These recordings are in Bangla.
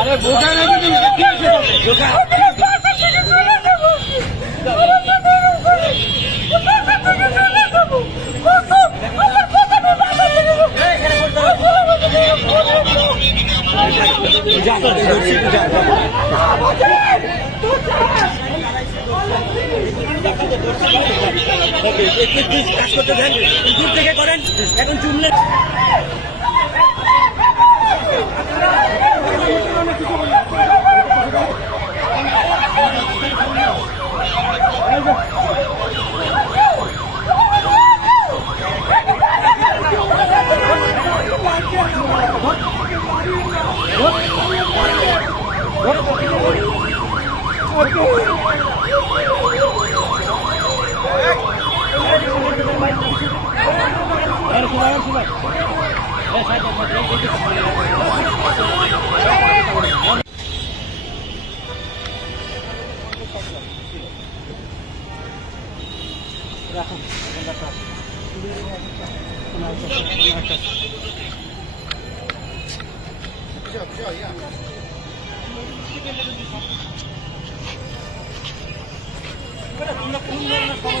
আরে বোঝা না কি হয়েছে বোঝা কাজ করতে দেন দূর থেকে করেন এখন চুমলে রাখুন তোমরা কোন ধরনের সময়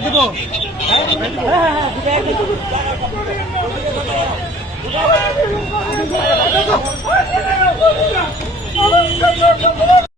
দেবো